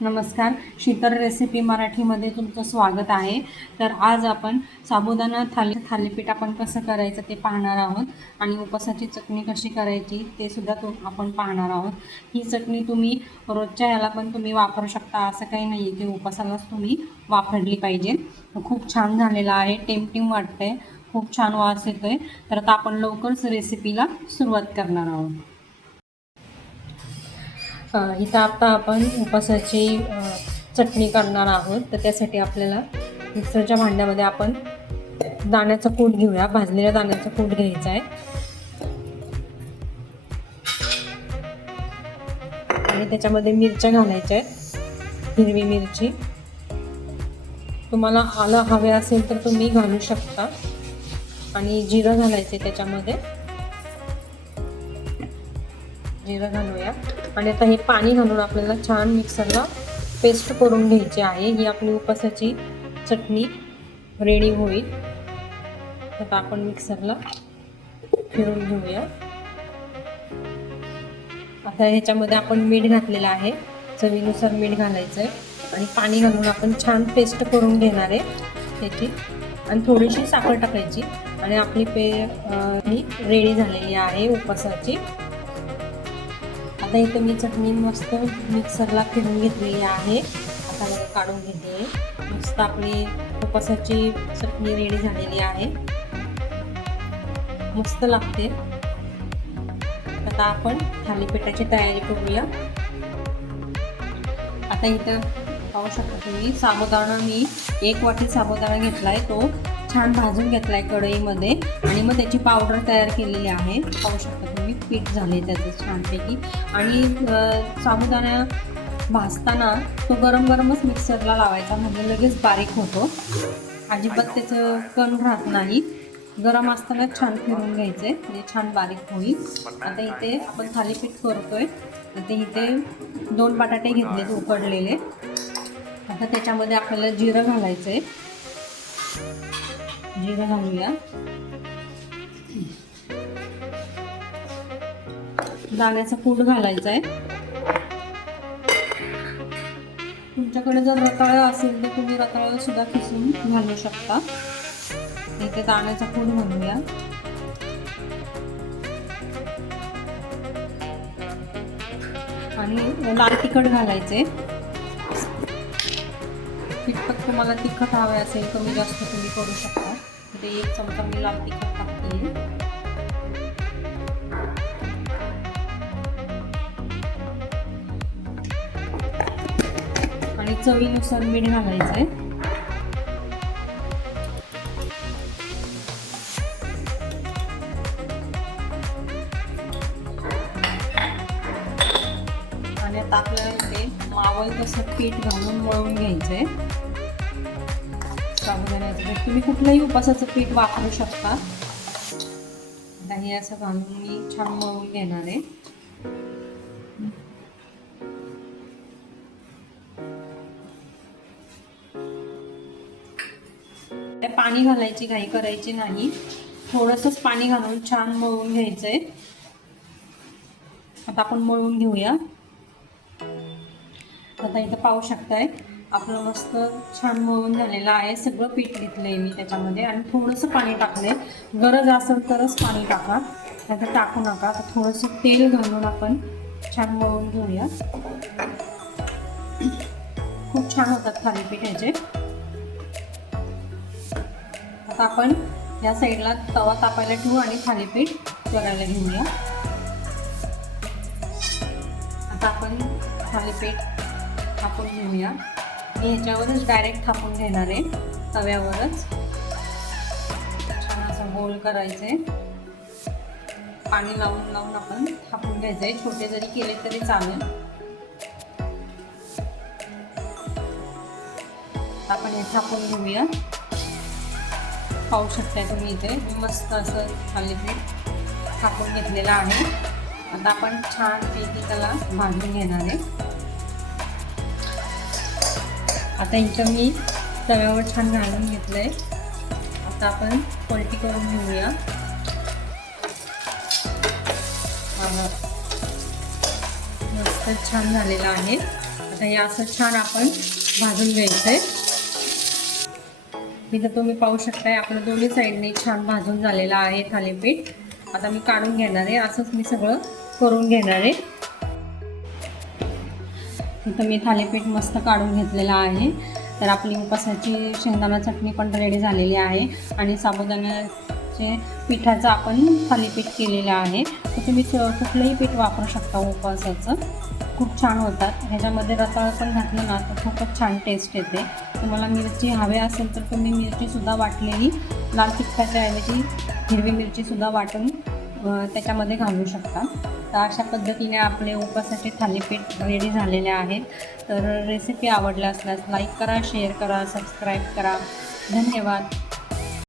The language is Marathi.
नमस्कार. शीतल रेसिपी मराठीमध्ये तुमचं स्वागत आहे. तर आज आपण साबुदाणा थाली थालीपीठ आपण कसं करायचं ते पाहणार आहोत. आणि उपासाची चटणी कशी करायची ते सुद्धा तू आपण पाहणार आहोत. ही चटणी तुम्ही रोजच्या ह्याला पण तुम्ही वापरू शकता. असं काही नाही आहे की उपासालाच तुम्ही वापरली पाहिजे. खूप छान झालेला आहे. टेम्पटिंग वाटतंय. खूप छान वास येतोय. तर आता आपण लवकरच रेसिपीला सुरुवात करणार आहोत. इथं आता आपण उपासाची चटणी करणार आहोत. तर त्यासाठी आपल्याला मिक्सरच्या भांड्यामध्ये आपण दाण्याचा कूट घेऊया. भाजलेल्या दाण्याचा कूट घ्यायचा आहे. आणि त्याच्यामध्ये मिरच्या घालायच्या आहेत. हिरवी मिरची. तुम्हाला आलं हवे असेल तर तुम्ही घालू शकता. आणि जिरं घालायचे त्याच्यामध्ये. जिरं घालूया. आणि आता हे पाणी घालून आपल्याला छान मिक्सरला पेस्ट करून घ्यायची आहे. ही आपली उपासाची चटणी रेडी होईल. आता आपण मिक्सरला फिरून घेऊया. आता ह्याच्यामध्ये आपण मीठ घातलेलं आहे. चवीनुसार मीठ घालायचं आहे आणि पाणी घालून आपण छान पेस्ट करून घेणार आहे त्याची आणि थोडीशी साखर टाकायची. आणि आपली पे ही रेडी झालेली आहे उपासाची. आता इथं मी चटणी मस्त मिक्सरला फिरून घेतलेली आहे. आता मला काढून घेते. मस्त आपली उपासाची चटणी रेडी झालेली आहे. मस्त लागते. आता आपण थालीपीठाची तयारी करूया. आता इथं पाहू शकता तुम्ही साबुदाणा मी एक वाटी साबुदाणा घेतला आहे तो. छान भाजून घेतलाय कढईमध्ये. आणि मग त्याची पावडर तयार केलेली आहे. पाहू शकता तुम्ही पीठ झाले त्याचं छानपैकी. आणि साबुदाणा भाजताना तो गरम गरमच मिक्सरला लावायचा म्हणजे लगेच बारीक होतो. अजिबात त्याचं कण राहत नाही. गरम असताना छान फिरून घ्यायचे म्हणजे छान बारीक होईल. आता इथे आपण थालीपीठ करतोय. आता इथे दोन बटाटे घेतलेत उकडलेले. आता त्याच्यामध्ये आपल्याला जिरं घालायचंय. जिरं घालूया. दाण्याचा पूट घालायचा आहे तुमच्याकडे जर रताळा असेल तर तुम्ही रताळं सुद्धा किसून घालू शकता. इथे दाण्याचा पूट घालूया. आणि लाल तिखट घालायचे तिखट तुम्हाला तिखट हवे असेल कमी जास्त तुम्ही करू शकता. इथे एक चमचा मी लाल तिखट टाकते. आणि चवीनुसार मीठ घालायचंय. आणि आता आपल्याला इथे मावल तसं पीठ घालून मळून घ्यायचंय. साबुदाण्याचं पीठ तुम्ही कुठलंही उपासाचं पीठ वापरू शकता. आता हे असं घालून मी छान मळून घेणार आहे. ते पाणी घालायची घाई करायची नाही. थोडंसंच पाणी घालून छान मळून घ्यायचंय. आता आपण मळून घेऊया. आता इथं पाहू शकताय. आपलं मस्त छान मळून झालेलं आहे. सगळं पीठ घेतलंय मी त्याच्यामध्ये आणि थोडंसं पाणी टाकलंय. गरज असेल तरच पाणी टाका. आता टाकू नका. तर थोडंसं तेल घालून आपण छान मळून घेऊया. खूप छान होतात थालीपीठ ह्याचे आता आपण या साईडला तवा तापायला ठेवू आणि थालीपीठ करायला घेऊया. आता आपण थालीपीठ आपण घेऊया. मी ह्याच्यावरच डायरेक्ट थापून घेणार आहे तव्यावरच. छान असं गोल करायचं. आहे पाणी लावून लावून आपण थापून घ्यायचं आहे छोटे जरी केले तरी चालेल. आपण हे थापून घेऊया. पाहू शकताय तुम्ही इथे. मस्त असं थालीपीठ थापून घेतलेलं आहे. आता आपण छान पैकी त्याला भाजून घेणार आहे. आता इथं मी तव्यावर छान घालून घेतलंय. आता आपण पलटी करून घेऊया. मस्त छान झालेला आहे. आता हे असं छान आपण भाजून घ्यायचंय. इथं तुम्ही पाहू शकताय आपलं दोन्ही साईडने छान भाजून झालेलं आहे थालीपीठ. आता मी काढून घेणार आहे असंच मी सगळं करून घेणार आहे. इथं मी थालीपीठ मस्त काढून घेतलेलं आहे. तर आपली उपासाची शेंगदाणा चटणी पण रेडी झालेली आहे. आणि साबुदाण्याचे पिठाचं आपण थालीपीठ केलेलं आहे. तर तुम्ही कुठलंही पीठ वापरू शकता उपवासाचं खूप छान होतात. ह्याच्यामध्ये रताळ पण घातलं ना तर खूपच छान टेस्ट येते. तुम्हाला मिरची हवे असेल तर तुम्ही मिरचीसुद्धा वाटलेली लाल तिखटाच्या ऐवजी हिरवी मिरचीसुद्धा वाटून त्याच्यामध्ये घालू शकता. तर अशा पद्धतीने आपले उपासाचे थालीपीठ रेडी झालेले आहेत तर रेसिपी आवडल्या असल्यास लाईक करा शेअर करा सबस्क्राईब करा. धन्यवाद.